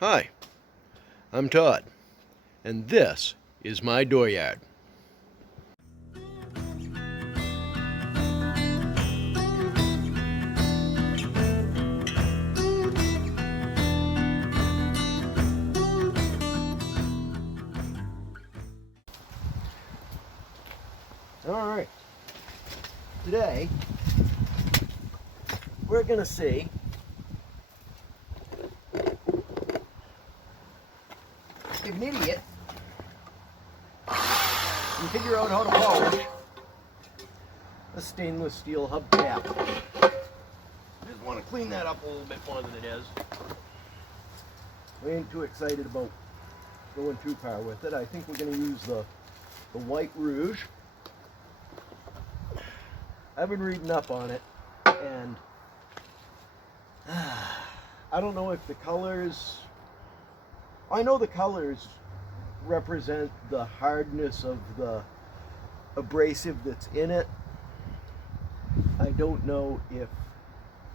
Hi, I'm Todd, and this is my dooryard. Alright, today we're going to see if an idiot can figure out how to polish a stainless steel hubcap. Just want to clean that up a little bit more than it is. We ain't too excited about going too far with it. I think we're going to use the white rouge. I've been reading up on it, and I don't know if the colors, I know the colors represent the hardness of the abrasive that's in it. I don't know if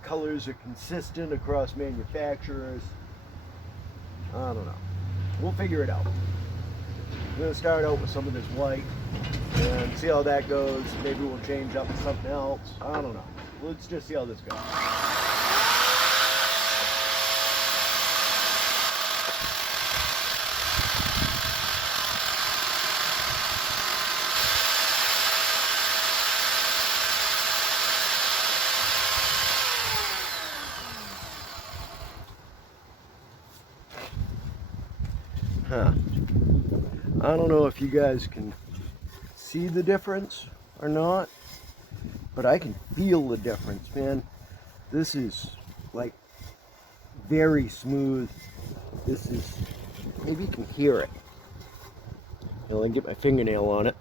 colors are consistent across manufacturers. I don't know. We'll figure it out. I'm going to start out with some of this white and see how that goes. Maybe we'll change up to something else. I don't know. Let's just see how this goes. I don't know if you guys can see the difference or not, but I can feel the difference, man. This is like very smooth. This is, maybe you can hear it. I'll get my fingernail on it.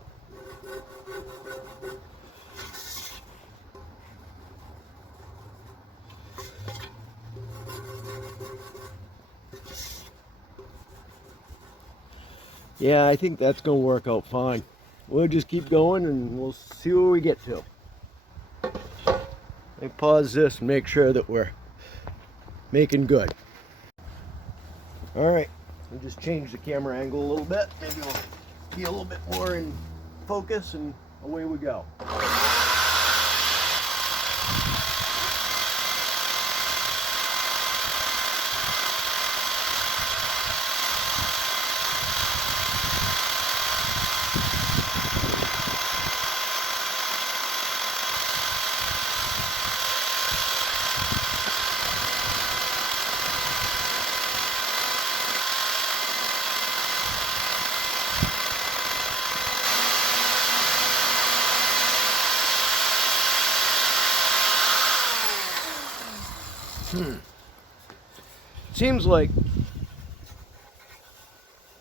Yeah, I think that's going to work out fine. We'll just keep going and we'll see where we get to. Let me pause this and make sure that we're making good. Alright, we'll just change the camera angle a little bit. Maybe we'll be a little bit more in focus, and away we go.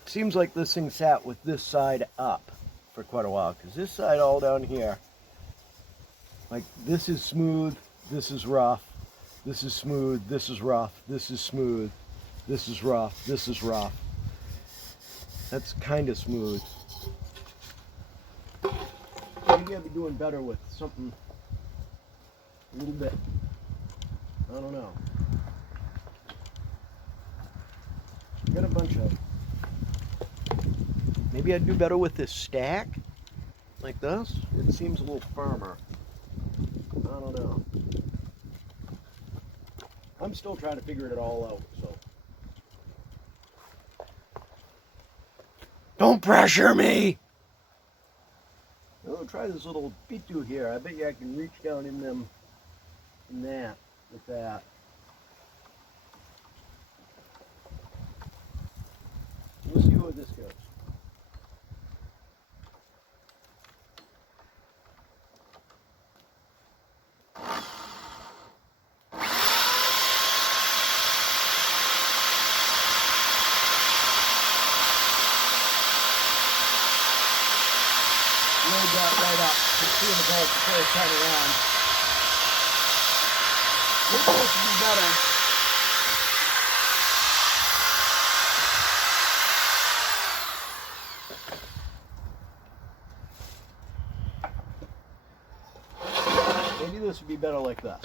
Seems like this thing sat with this side up for quite a while, because this side all down here, like, this is smooth, this is rough, this is smooth, this is rough, this is smooth, this is rough, this is rough. That's kind of smooth. Maybe I'd be doing better with something a little bit, I don't know. Got a bunch of, maybe I'd do better with this stack like this. It seems a little firmer. I don't know. I'm still trying to figure it all out, so don't pressure me. I'll try this little pitu here. I bet you I can reach down in them, in that, with that. We'll see where this goes. Load that right up. See the bolt before it turns around. This supposed to be better. Maybe this would be better like this.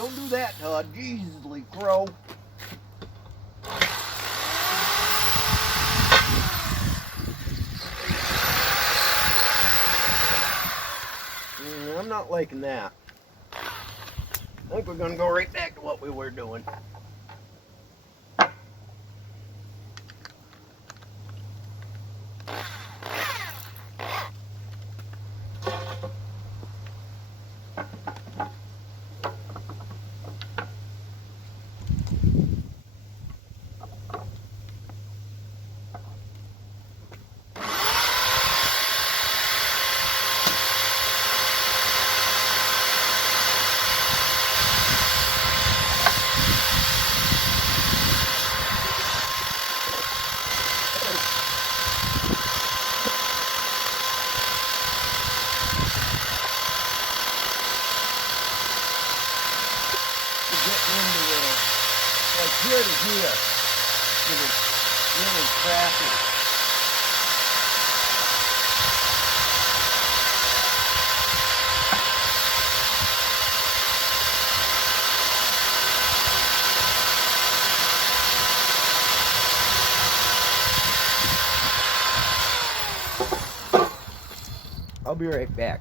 Don't do that, Todd. Jeezly, crow. I'm not liking that. I think we're going to go right back to what we were doing. Here to here, because it's really crappy. I'll be right back.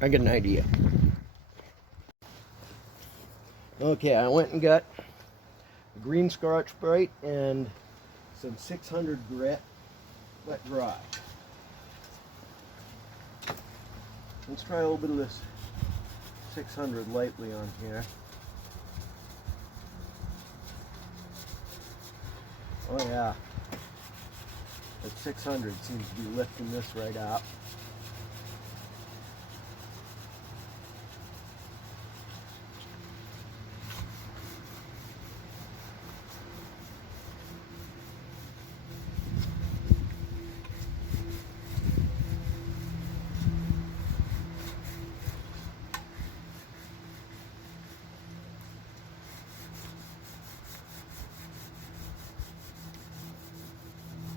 I got an idea. Okay, I went and got green Scotch Brite and some 600 grit wet dry. Let's try a little bit of this 600 lightly on here. Oh yeah, that 600 seems to be lifting this right up.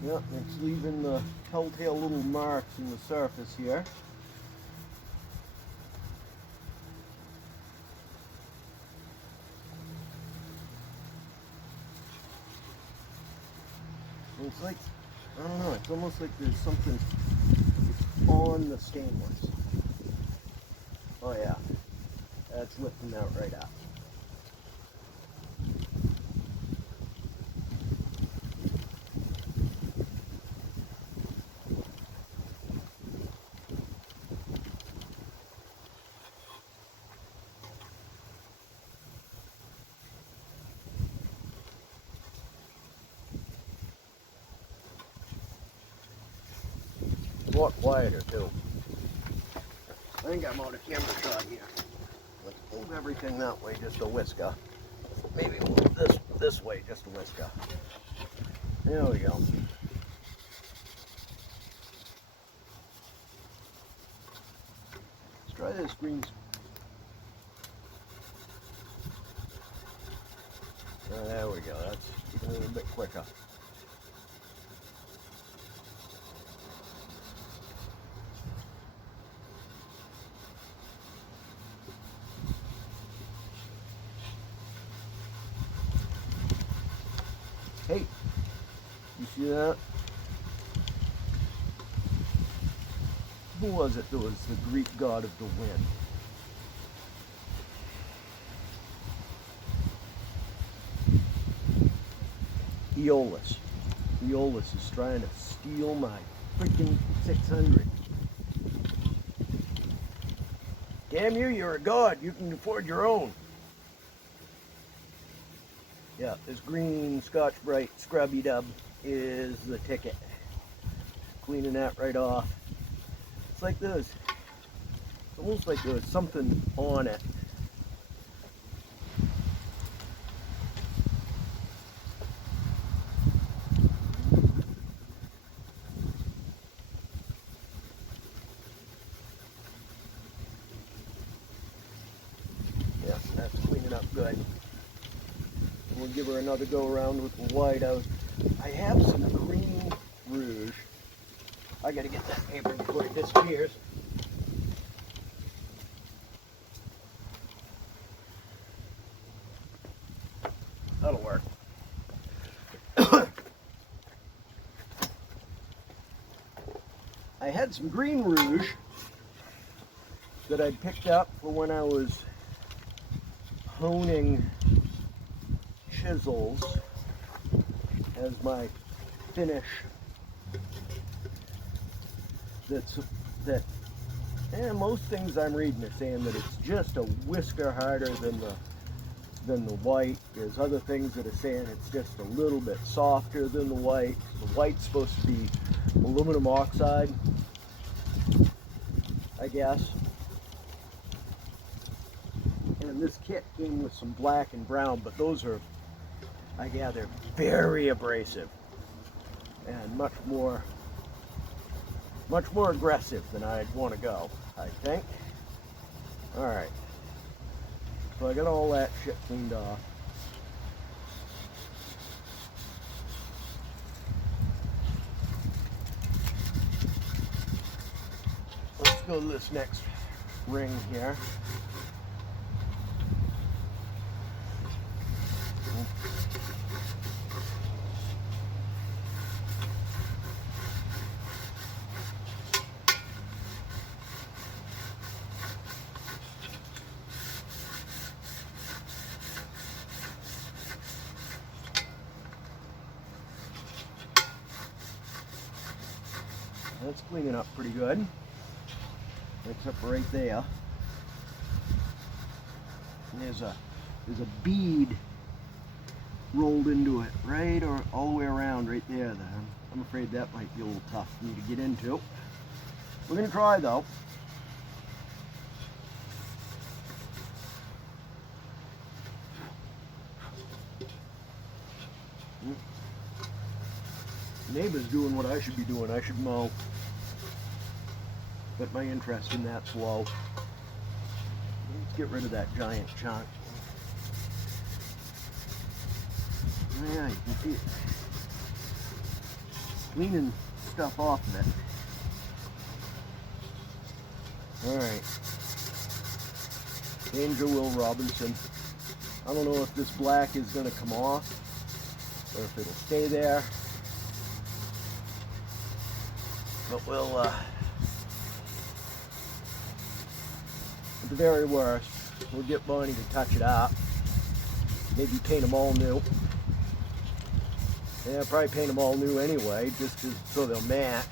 Yep, it's leaving the telltale little marks in the surface here. And it's like, I don't know, it's almost like there's something on the stainless. Oh yeah, that's lifting that right up. A lot quieter too. I think I'm out of camera shot here. Let's move everything that way just a whisker. Maybe move this way just a whisker. There we go. Let's try this green. There we go. That's a little bit quicker. Hey, you see that? Who was it that was the Greek god of the wind? Aeolus. Aeolus is trying to steal my freaking 600. Damn you, you're a god. You can afford your own. Yeah, this green Scotch Brite Scrubby Dub is the ticket. Cleaning that right off. It's like this. It's almost like there was something on it. Yeah, that's cleaning up good. We'll give her another go around with the white out. I have some green rouge. I gotta get that paper before it disappears. I had some green rouge that I'd picked up for when I was honing chisels as my finish. Most things I'm reading are saying that it's just a whisker harder than the white. There's other things that are saying it's just a little bit softer than the white. The white's supposed to be aluminum oxide, I guess. And this kit came with some black and brown, but those are, I gather, very abrasive and much more aggressive than I'd want to go, I think. All right, so I got all that shit cleaned off. Let's go to this next ring here. That's cleaning up pretty good, except for right there. And there's a bead rolled into it, right, or all the way around right there. I'm afraid that might be a little tough for me to get into. We're gonna try though. Neighbor's doing what I should be doing. I should mow, but my interest in that's low. Let's get rid of that giant chunk. Yeah, you can see it cleaning stuff off of it. Alright. Angel Will Robinson. I don't know if this black is going to come off or if it'll stay there. But we'll, at the very worst, we'll get Bonnie to touch it up. Maybe paint them all new. Yeah, probably paint them all new anyway, just so they'll match.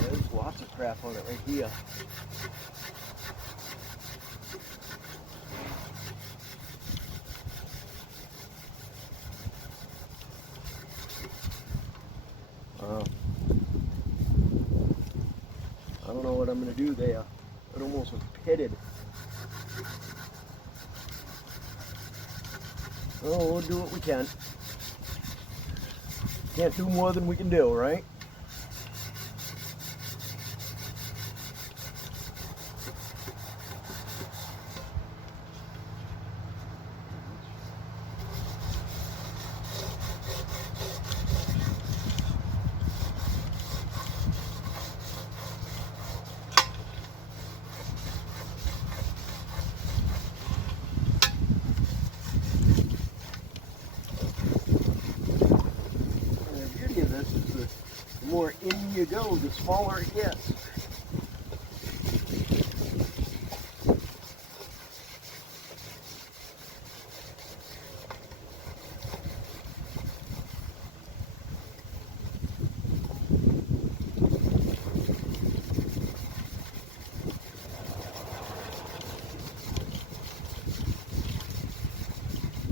There's lots of crap on it right here. I don't know what I'm going to do there. It almost was pitted. Oh, we'll do what we can. Can't do more than we can do, right? The more in you go, the smaller it gets.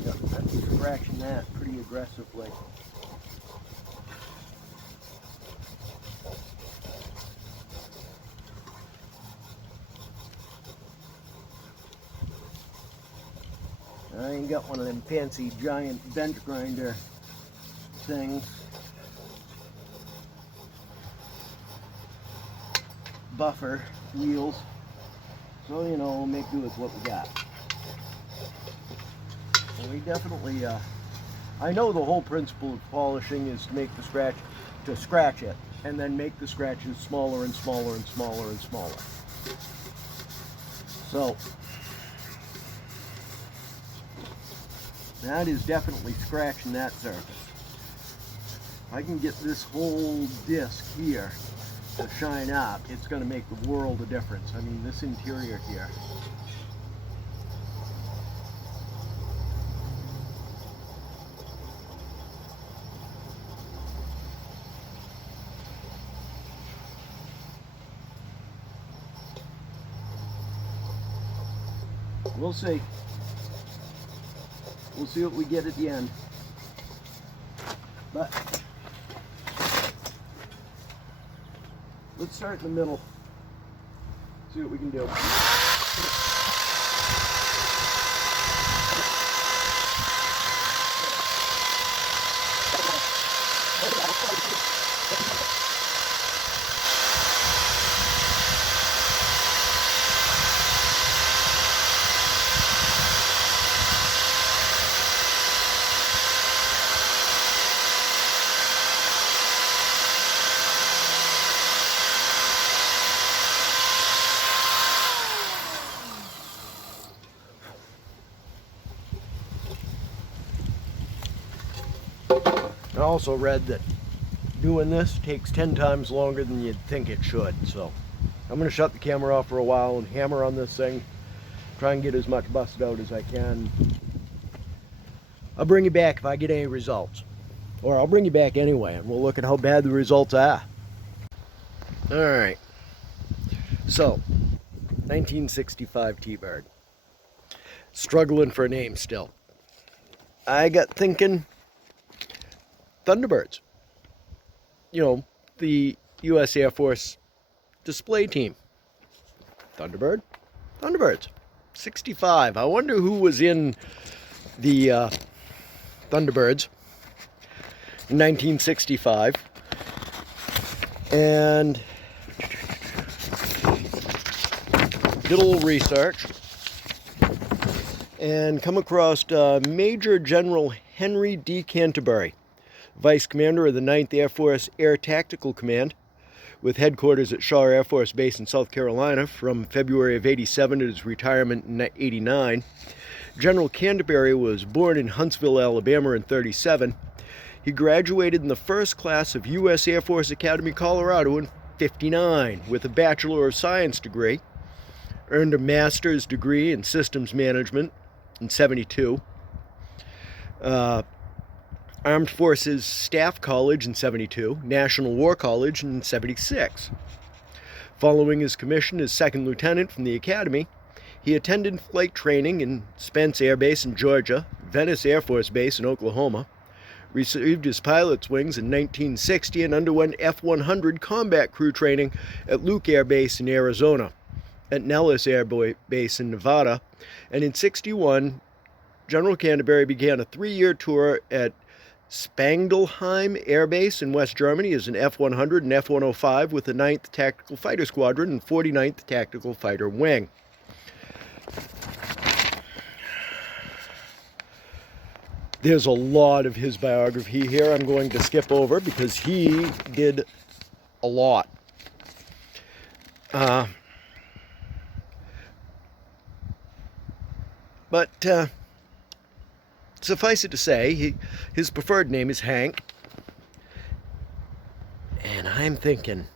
Yep, that's scratching that pretty aggressively. I ain't got one of them fancy giant bench grinder things. Buffer wheels. So, you know, we'll make do with what we got. And we definitely I know the whole principle of polishing is to make the scratch it, and then make the scratches smaller and smaller and smaller and smaller. So that is definitely scratching that surface. If I can get this whole disc here to shine up, it's going to make the world of difference. I mean, this interior here. We'll see. We'll see what we get at the end. But let's start in the middle. See what we can do. I also read that doing this takes 10 times longer than you'd think it should, so I'm going to shut the camera off for a while and hammer on this thing, try and get as much busted out as I can. I'll bring you back if I get any results, or I'll bring you back anyway and we'll look at how bad the results are. Alright, so 1965 T-Bird, struggling for a name still. I got thinking Thunderbirds. You know, the U.S. Air Force display team. Thunderbird? Thunderbirds. 65. I wonder who was in the Thunderbirds in 1965. And did a little research and come across Major General Henry D. Canterbury, Vice Commander of the 9th Air Force Air Tactical Command, with headquarters at Shaw Air Force Base in South Carolina from February of '87 to his retirement in '89. General Canterbury was born in Huntsville, Alabama in '37. He graduated in the first class of U.S. Air Force Academy, Colorado in '59 with a Bachelor of Science degree, earned a master's degree in systems management in '72. Armed Forces Staff College in '72, National War College in '76. Following his commission as second lieutenant from the Academy, he attended flight training in Spence Air Base in Georgia, Venice Air Force Base in Oklahoma, received his pilot's wings in 1960 and underwent F-100 combat crew training at Luke Air Base in Arizona, at Nellis Air Base in Nevada, and in '61, General Canterbury began a 3-year tour at Spangdahlem Air Base in West Germany as an F-100 and F-105 with the 9th Tactical Fighter Squadron and 49th Tactical Fighter Wing. There's a lot of his biography here I'm going to skip over because he did a lot. But suffice it to say, his preferred name is Hank. And I'm thinking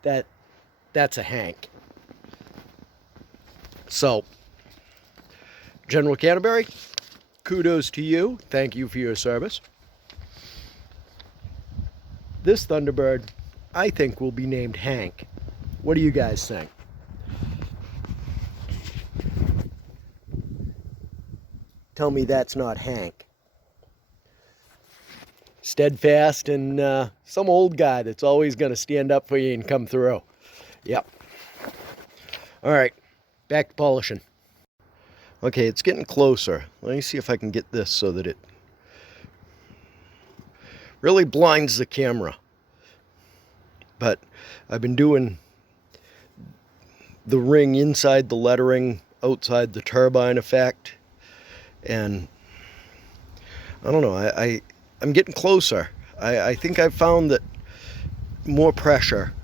that that's a Hank. So, General Canterbury, kudos to you. Thank you for your service. This Thunderbird, I think, will be named Hank. What do you guys think? Tell me that's not Hank. Steadfast and some old guy that's always going to stand up for you and come through. Yep. All right, back to polishing. Okay, it's getting closer. Let me see if I can get this so that it really blinds the camera. But I've been doing the ring inside the lettering, outside the turbine effect. And I don't know, I'm getting closer. I think I've found that more pressure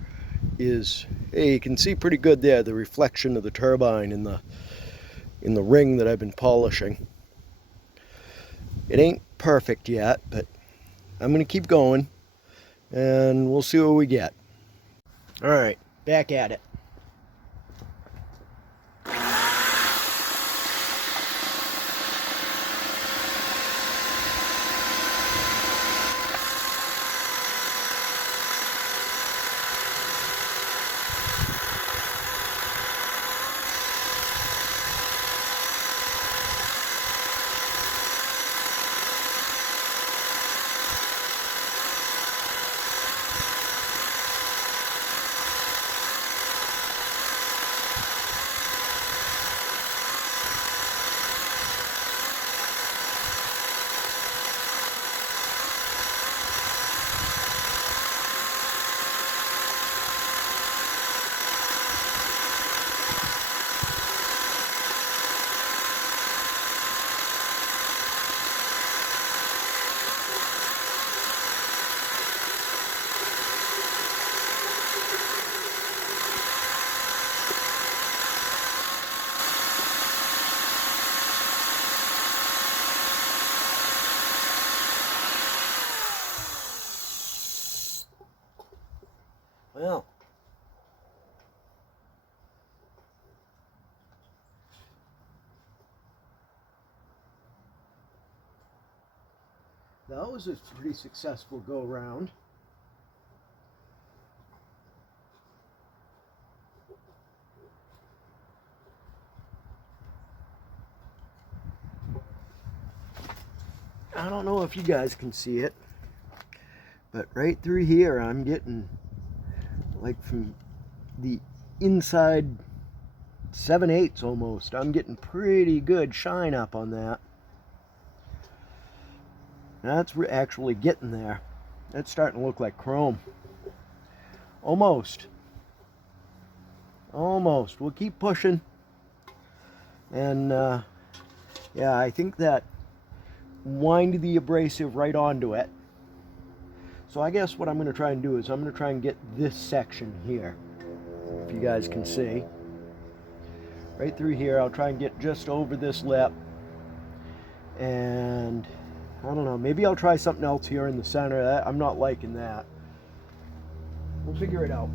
is, hey, you can see pretty good there, the reflection of the turbine in the ring that I've been polishing. It ain't perfect yet, but I'm gonna keep going and we'll see what we get. All right, back at it. Well, that was a pretty successful go round. I don't know if you guys can see it, but right through here I'm getting, like, from the inside 7/8 almost, I'm getting pretty good shine up on that. That's actually getting there. That's starting to look like chrome. Almost. Almost. We'll keep pushing. And yeah, I think that wind the abrasive right onto it. So I guess what I'm going to try and do is I'm going to try and get this section here, if you guys can see. Right through here, I'll try and get just over this lip. And I don't know, maybe I'll try something else here in the center. I'm not liking that. We'll figure it out.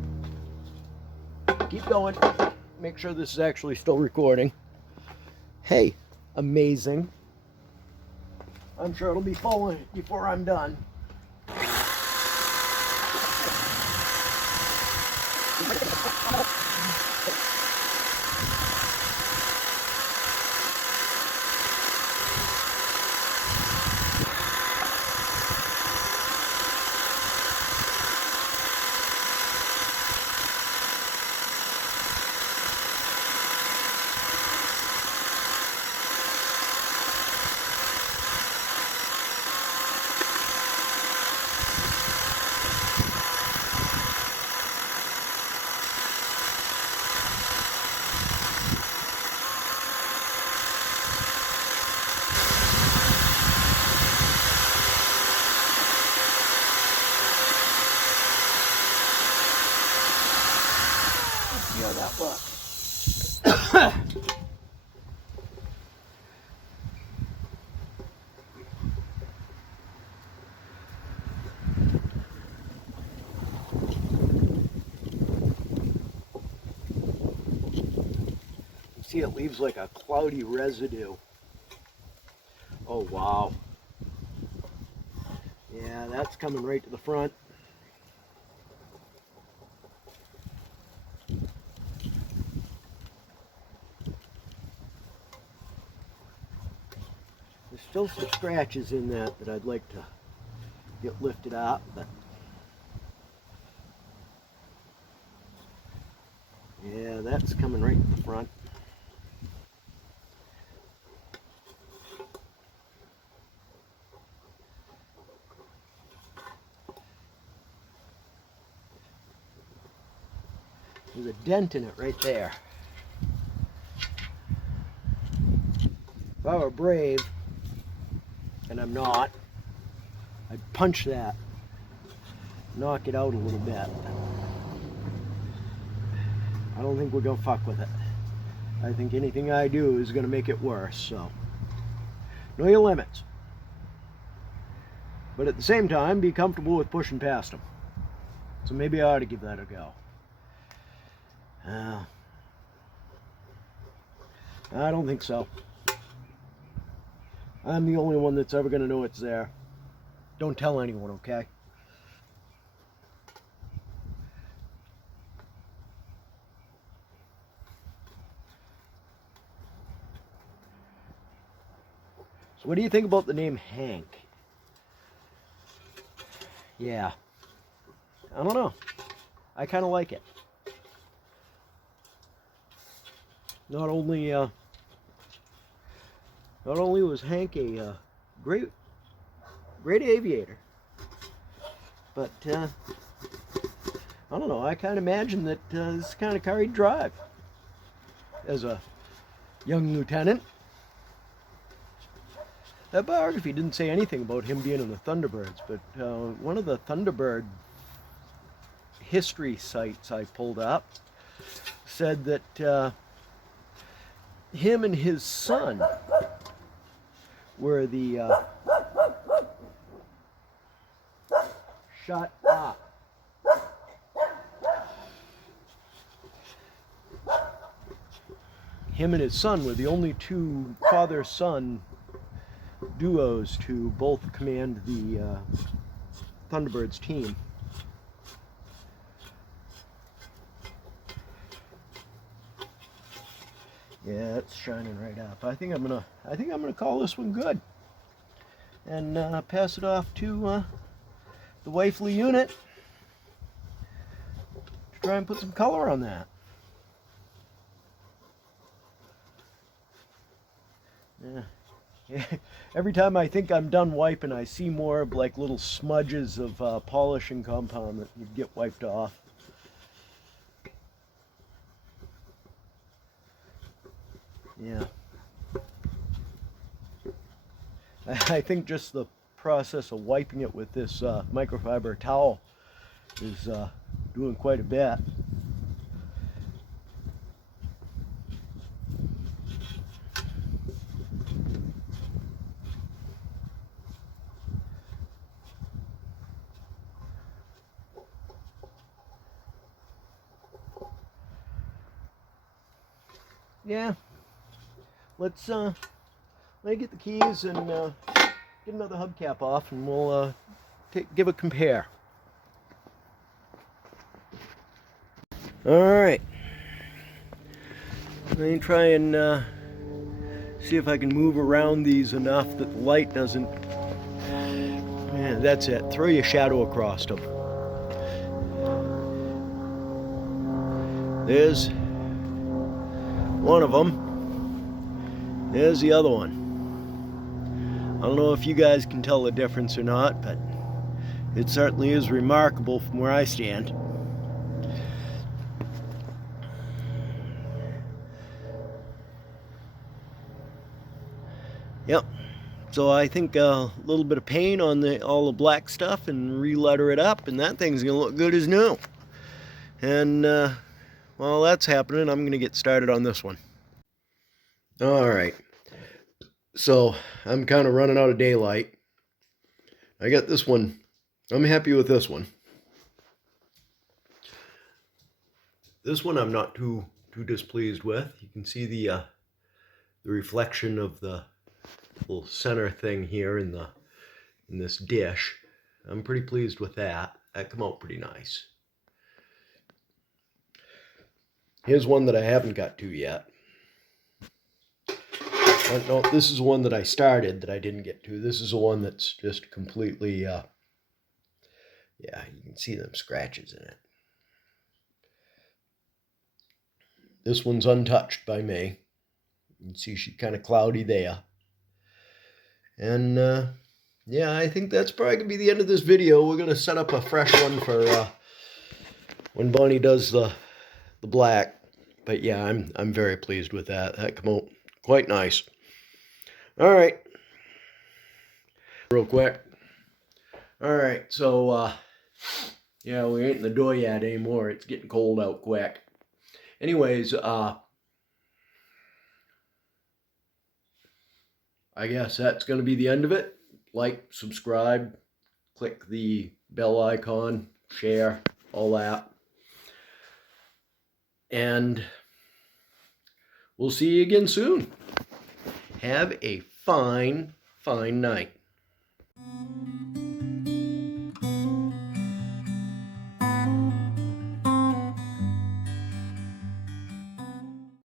Keep going. Make sure this is actually still recording. Hey, amazing. I'm sure it'll be full before I'm done. See how that looks. See, it leaves like a cloudy residue. Oh wow. Yeah, that's coming right to the front. There's still some scratches in that I'd like to get lifted up, but yeah, that's coming right to the front. There's a dent in it right there. If I were brave, and I'm not, I'd punch that, knock it out a little bit. I don't think we're gonna fuck with it. I think anything I do is gonna make it worse, so know your limits. But at the same time, be comfortable with pushing past them. So maybe I ought to give that a go. I don't think so. I'm the only one that's ever gonna know it's there. Don't tell anyone, okay? So what do you think about the name Hank? Yeah. I don't know. I kind of like it. Not only was Hank a great aviator, but I don't know. I kind of imagine that this is the kind of car he'd drive as a young lieutenant. That biography didn't say anything about him being in the Thunderbirds, but one of the Thunderbird history sites I pulled up said that him and his son were the shut up. Him and his son were the only two father-son duos to both command the Thunderbirds team. Yeah, it's shining right up. I think I'm gonna call this one good, and pass it off to the wifely unit to try and put some color on that. Yeah. Every time I think I'm done wiping, I see more of like little smudges of polishing compound that would get wiped off. Yeah. I think just the process of wiping it with this microfiber towel is doing quite a bit. Yeah, let me get the keys and get another hubcap off, and we'll give a compare. All right, let me try and see if I can move around these enough that the light doesn't. Yeah, that's it. Throw your shadow across them. There's one of them. There's the other one. I don't know if you guys can tell the difference or not, but it certainly is remarkable from where I stand. Yep. So I think a little bit of paint on all the black stuff and re-letter it up, and that thing's gonna look good as new. And while that's happening, I'm gonna get started on this one. All right. So I'm kind of running out of daylight. I got this one. I'm happy with this one. This one I'm not too displeased with. You can see the reflection of the little center thing here in this dish. I'm pretty pleased with that. That came out pretty nice. Here's one that I haven't got to yet. No, this is one that I started that I didn't get to. This is the one that's just completely, yeah, you can see them scratches in it. This one's untouched by me. You can see she's kind of cloudy there. And yeah, I think that's probably going to be the end of this video. We're going to set up a fresh one for when Bonnie does the black. But yeah, I'm very pleased with that. That came out quite nice. All right. real quick. All right, so yeah, we ain't in the dooryard anymore. It's getting cold out quick. Anyways, I guess that's going to be the end of it. Like, subscribe, click the bell icon, share, all that. And we'll see you again soon. Have a fine, fine night.